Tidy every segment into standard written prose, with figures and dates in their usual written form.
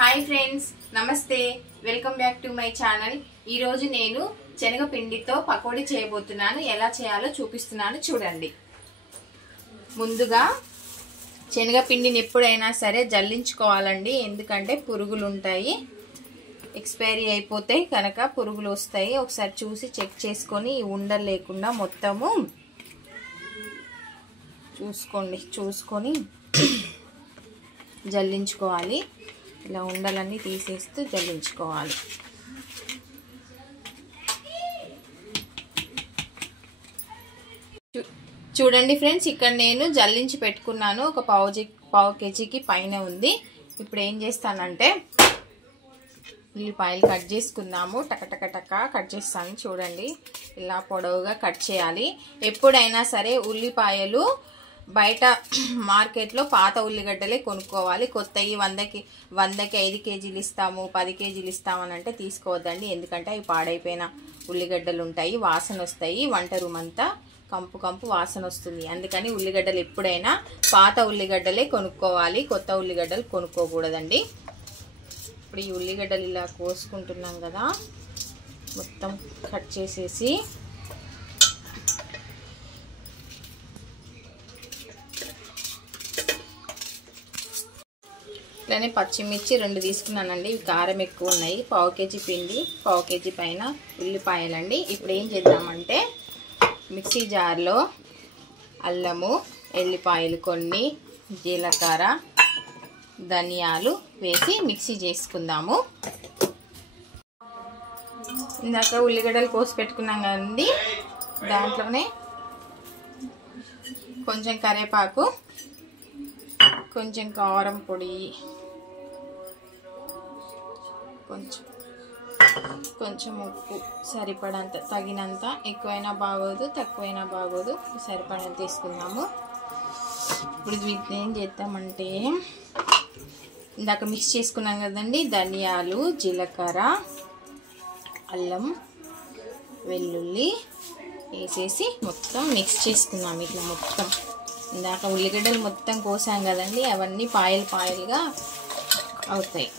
Hi friends, నమస్తే. Welcome back to my channel. ఈ రోజు నేను శనగపిండితో పకోడీ చేయబోతున్నాను. ఎలా చేయాలో చూపిస్తున్నాను, చూడండి. ముందుగా శనగపిండిని ఎప్పుడైనా సరే జల్లించుకోవాలండి. ఎందుకంటే పురుగులు ఉంటాయి, ఎక్స్పైరీ అయిపోతాయి కనుక పురుగులు వస్తాయి. ఒకసారి చూసి చెక్ చేసుకొని ఉండలు లేకుండా మొత్తము చూసుకొని జల్లించుకోవాలి. ఇలా ఉండలన్నీ తీసేస్తూ జల్లించుకోవాలి. చూడండి ఫ్రెండ్స్, ఇక్కడ నేను జల్లించి పెట్టుకున్నాను. ఒక పావు కేజీకి పైన ఉంది. ఇప్పుడు ఏం చేస్తానంటే ఉల్లిపాయలు కట్ చేసుకుందాము. టక కట్ చేస్తాను. చూడండి, ఇలా పొడవుగా కట్ చేయాలి. ఎప్పుడైనా సరే ఉల్లిపాయలు బయట మార్కెట్లో పాత ఉల్లిగడ్డలే కొనుక్కోవాలి. కొత్తవి 100కి 5 కేజీలు ఇస్తాము, 10 కేజీలు ఇస్తామని అంటే తీసుకోవద్దండి. ఎందుకంటే అవి పాడైపోయిన ఉల్లిగడ్డలు ఉంటాయి, వాసన వస్తాయి. వంట రూమ్ అంతా కంపు వాసన వస్తుంది. అందుకని ఉల్లిగడ్డలు ఎప్పుడైనా పాత ఉల్లిగడ్డలే కొనుక్కోవాలి, కొత్త ఉల్లిగడ్డలు కొనుక్కోకూడదండి. ఇప్పుడు ఈ ఉల్లిగడ్డలు ఇలా కోసుకుంటున్నాం కదా, మొత్తం కట్ చేసేసి ఇట్లానే పచ్చిమిర్చి 2 తీసుకున్నానండి. ఇవి కారం ఎక్కువ ఉన్నాయి. పావు కేజీ పిండి, పావు కేజీ పైన ఉల్లిపాయలండి. ఇప్పుడు ఏం చేద్దామంటే మిక్సీ జార్లో అల్లము, ఎల్లిపాయలు కొన్ని, జీలకర్ర, ధనియాలు వేసి మిక్సీ చేసుకుందాము. ఇందాక ఉల్లిగడ్డలు కోసి పెట్టుకున్నాం కదండి, దాంట్లోనే కొంచెం కరివేపాకు, కొంచెం కారం పొడి, కొంచెం ఉప్పు సరిపడంత, తగినంత. ఎక్కువైనా బాగోదు, తక్కువైనా బాగోదు, సరిపడంత తీసుకుందాము. ఇప్పుడు వీటిని ఏం చేద్దామంటే ఇందాక మిక్స్ చేసుకున్నాం కదండి, ధనియాలు, జీలకర్ర, అల్లం, వెల్లుల్లి వేసేసి మొత్తం మిక్స్ చేసుకుందాం. ఇట్లా మొత్తం ఇందాక ఉల్లిగడ్డలు మొత్తం కోసాం కదండి, అవన్నీ పాయలుగా అవుతాయి.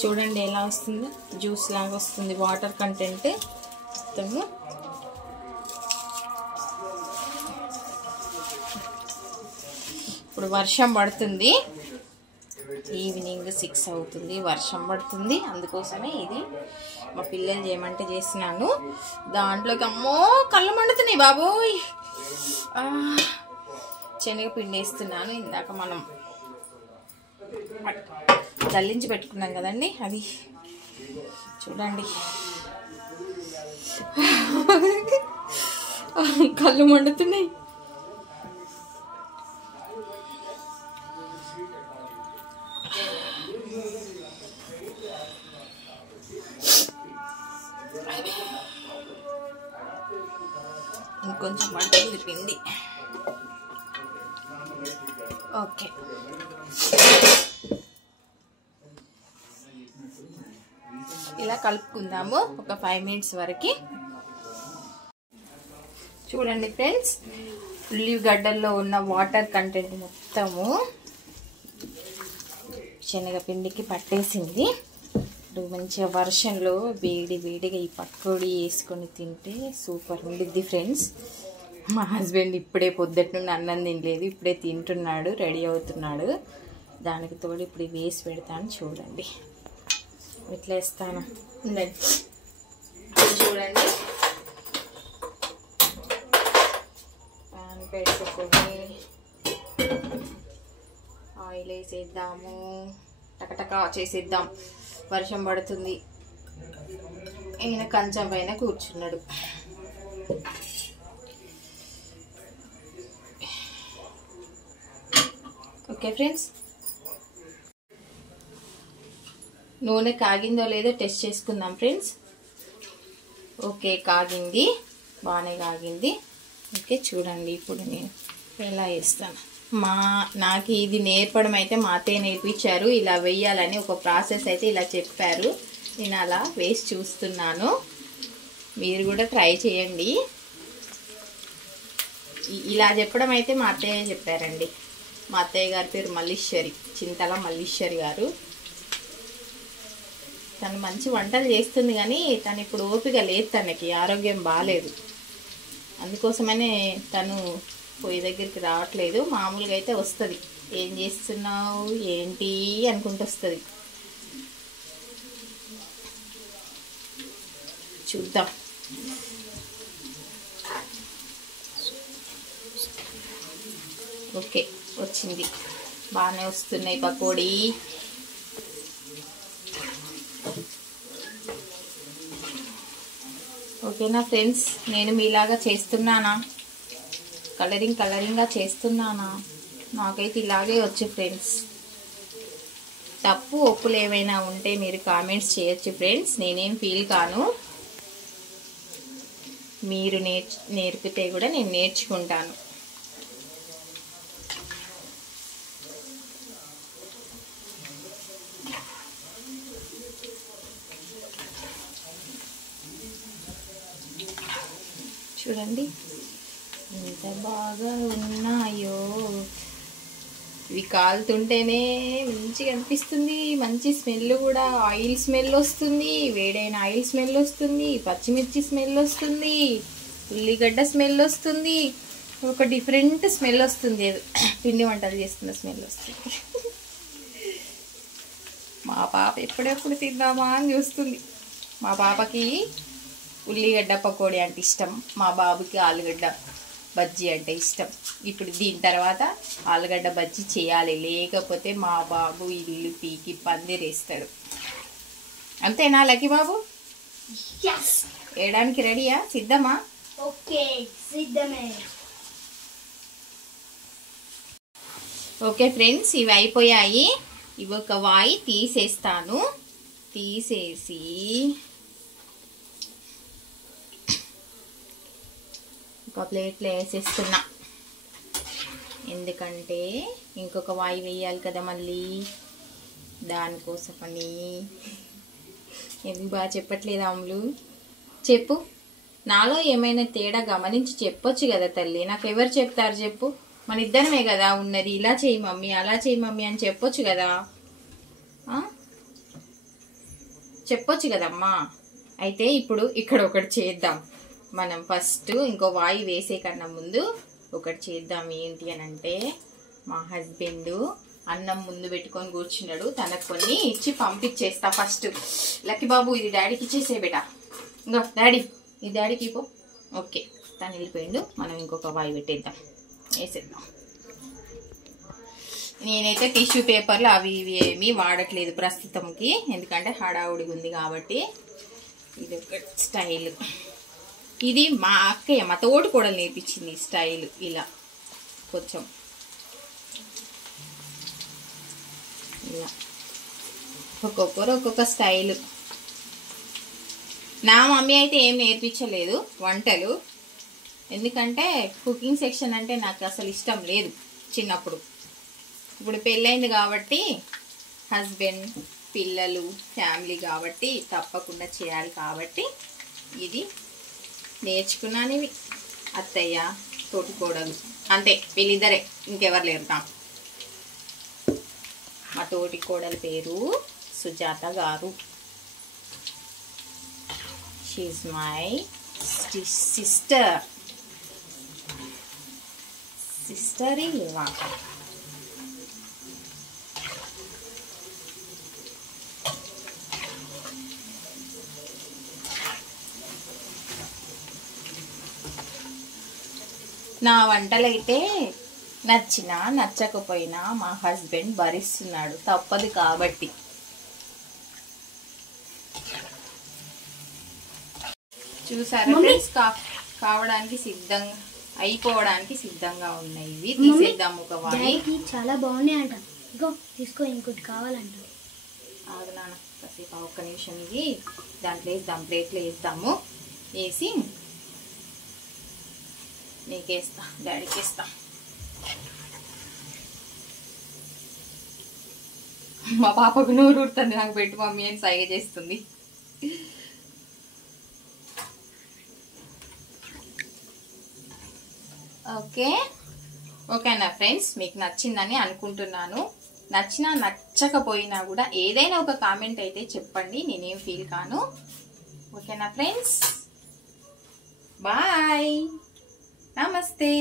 చూడండి ఎలా వస్తుందో, జ్యూస్ లాగా వస్తుంది, వాటర్ కంటెంట్ మొత్తము. ఇప్పుడు వర్షం పడుతుంది, ఈవినింగ్ 6 అవుతుంది, వర్షం పడుతుంది. అందుకోసమే ఇది మా పిల్లలు చేయమంటే చేస్తున్నాను. దాంట్లోకి అమ్మో కళ్ళు మండుతున్నాయి బాబోయ్. శనగపిండి వేస్తున్నాను. ఇందాక మనం జల్లించి పెట్టుకున్నాం కదండి, అవి చూడండి కళ్ళు మండుతున్నాయి. ఇంకొంచెం పడుతుంది పిండి. ఓకే, ఇలా కలుపుకుందాము ఒక 5 మినిట్స్ వరకు. చూడండి ఫ్రెండ్స్, ఉల్లిగడ్డల్లో ఉన్న వాటర్ కంటెంట్ మొత్తము శనగపిండికి పట్టేసింది. ఇప్పుడు మంచిగా వర్షంలో వేడిగా ఈ పకోడీ వేసుకొని తింటే సూపర్ ఉండిద్ది ఫ్రెండ్స్. మా హస్బెండ్ ఇప్పుడే పొద్దుట నుండి అన్నం తినలేదు, ఇప్పుడే తింటున్నాడు, రెడీ అవుతున్నాడు. దానికి తోడు ఇప్పుడు వేసి పెడతాను. చూడండి ఎట్లా వేస్తాను, చూడండి. ప్యాన్ పెట్టుకొని ఆయిల్ వేసేద్దాము, టకటకా చేసేద్దాం. వర్షం పడుతుంది, ఈయన కంచం పైన కూర్చున్నాడు. ఓకే ఫ్రెండ్స్, నూనె కాగిందో లేదో టెస్ట్ చేసుకుందాం ఫ్రెండ్స్. ఓకే, కాగింది, బాగానే కాగింది. ఓకే, చూడండి ఇప్పుడు నేను ఎలా వేస్తాను. నాకు ఇది నేర్పడం అయితే మా అత్తయ్య నేర్పించారు. ఇలా వేయాలని ఒక ప్రాసెస్ అయితే ఇలా చెప్పారు. నేను అలా వేసి చూస్తున్నాను. మీరు కూడా ట్రై చేయండి. ఇలా చెప్పడం అయితే మా అత్తయ్య చెప్పారండి. మా అత్తయ్య గారి పేరు మల్లీశ్వరి, చింతల మల్లీశ్వరి గారు. తను మంచి వంటలు చేస్తుంది కానీ తను ఇప్పుడు ఓపిక లేదు, తనకి ఆరోగ్యం బాగాలేదు. అందుకోసమనే తను పొయ్యి దగ్గరికి రావట్లేదు. మామూలుగా అయితే వస్తుంది, ఏం చేస్తున్నావు ఏంటి అనుకుంటూ వస్తుంది. చూద్దాం. ఓకే, వచ్చింది. బాగానే వస్తున్నాయి పకోడీ. ఓకేనా ఫ్రెండ్స్, నేను మీలాగా చేస్తున్నానా? కలరింగ్గా చేస్తున్నానా? నాకైతే ఇలాగే వచ్చు ఫ్రెండ్స్. తప్పు ఒప్పులు ఏమైనా ఉంటే మీరు కామెంట్స్ చేయొచ్చు ఫ్రెండ్స్, నేనేం ఫీల్ కాను. మీరు నేర్పితే కూడా నేను నేర్చుకుంటాను. చూడండి ఎంత బాగా ఉన్నాయో. ఇవి కాలుతుంటేనే మంచిగా అనిపిస్తుంది. మంచి స్మెల్ కూడా, ఆయిల్ స్మెల్ వస్తుంది, వేడైన ఆయిల్ స్మెల్ వస్తుంది, పచ్చిమిర్చి స్మెల్ వస్తుంది, ఉల్లిగడ్డ స్మెల్ వస్తుంది, ఒక డిఫరెంట్ స్మెల్ వస్తుంది. పిండి వంటలు చేస్తున్న స్మెల్ వస్తుంది. మా పాప ఎప్పుడెప్పుడు తిందామా అని చూస్తుంది. మా పాపకి ఉల్లిగడ్డ పకోడీ అంటే ఇష్టం, మా బాబుకి ఆలుగడ్డ బజ్జీ అంటే ఇష్టం. ఇప్పుడు దీని తర్వాత ఆలుగడ్డ బజ్జీ చేయాలి, లేకపోతే మా బాబు ఇల్లు పీకి పందిరేస్తాడు. అంతేనా లక్కీ బాబు? వేయడానికి రెడీయా? సిద్ధమా? ఓకే, సిద్ధమే. ఓకే ఫ్రెండ్స్, ఇవి అయిపోయాయి. ఇవి ఒక వాయి తీసేస్తాను. తీసేసి ఒక ప్లేట్లో వేసేస్తున్నా. ఎందుకంటే ఇంకొక వాయి వేయాలి కదా మళ్ళీ, దానికోసమని. ఎందుకు బాగా చెప్పట్లేదు అమ్ములు? చెప్పు. నాలో ఏమైనా తేడా గమనించి చెప్పొచ్చు కదా తల్లి. నాకు ఎవరు చెప్తారు చెప్పు? మన ఇద్దరమే కదా ఉన్నది. ఇలా చేయి మమ్మీ, అలా చేయి మమ్మీ అని చెప్పొచ్చు కదా. చెప్పొచ్చు కదమ్మా. అయితే ఇప్పుడు ఇక్కడ ఒకటి చేద్దాం మనం. ఫస్ట్ ఇంకో వాయి వేసే కన్నా ముందు ఒకటి చేద్దాం. ఏంటి అని అంటే, మా హస్బెండ్ అన్నం ముందు పెట్టుకొని కూర్చున్నాడు. తనకు కొన్ని ఇచ్చి పంపించేస్తా ఫస్ట్. లక్కీ బాబు ఇది డాడీకి ఇచ్చేసే బేటా. ఇంకా డాడీ, ఇది డాడీకి పో. ఓకే, తను వెళ్ళిపోయిండు. మనం ఇంకొక వాయి పెట్టేద్దాం, వేసేద్దాం. నేనైతే టిష్యూ పేపర్లు అవి ఇవి ఏమీ వాడట్లేదు ప్రస్తుతంకి, ఎందుకంటే హడావుడిగా ఉంది కాబట్టి. ఇది ఒక స్టైల్. ఇది మా అక్కయ్య, మా తోడు కూడా నేర్పించింది ఈ స్టైల్. ఇలా కొంచెం ఇలా ఒక్కొక్కరు ఒక్కొక్క స్టైల్. నా మమ్మీ అయితే ఏం నేర్పించలేదు వంటలు, ఎందుకంటే కుకింగ్ సెక్షన్ అంటే నాకు అసలు ఇష్టం లేదు చిన్నప్పుడు. ఇప్పుడు పెళ్ళైంది కాబట్టి, హస్బెండ్, పిల్లలు, ఫ్యామిలీ కాబట్టి తప్పకుండా చేయాలి కాబట్టి ఇది నేర్చుకున్నాను. ఇవి అత్తయ్య, తోటికోడలు, అంతే, వీళ్ళిద్దరే, ఇంకెవరు లేరు. మా తోటికోడలి పేరు సుజాత గారు. She's my sister in law. నా వంటలైతే నచ్చినా నచ్చకపోయినా మా హస్బెండ్ భరిస్తున్నాడు, తప్పదు కాబట్టి. చూసారా ఫ్రెండ్స్, కావడానికి సిద్ధంగా, అయిపోవడానికి సిద్ధంగా ఉన్నాయి. ఇవి తీసేద్దాము. ఒక వాయి చాలా బాగున్నాయి అంట. ఇగో తీసుకో, ఇంకోటి కావాలంట. ఆగు నాన్న, కాసేపు ఒక్క నిమిషం. ఇది దాంట్లో వేద్దాం, ప్లేట్లో వేద్దాము. వేసి నీకేస్తా, డాడీకి వేస్తా. మా పాపకు నూరు ఉడుతుంది, నాకు పెట్టు మమ్మీ అని సైగ చేస్తుంది. ఓకేనా ఫ్రెండ్స్, మీకు నచ్చిందని అనుకుంటున్నాను. నచ్చినా నచ్చకపోయినా కూడా ఏదైనా ఒక కామెంట్ అయితే చెప్పండి, నేనేం ఫీల్ కాను. ఓకేనా ఫ్రెండ్స్, బాయ్, నమస్తే.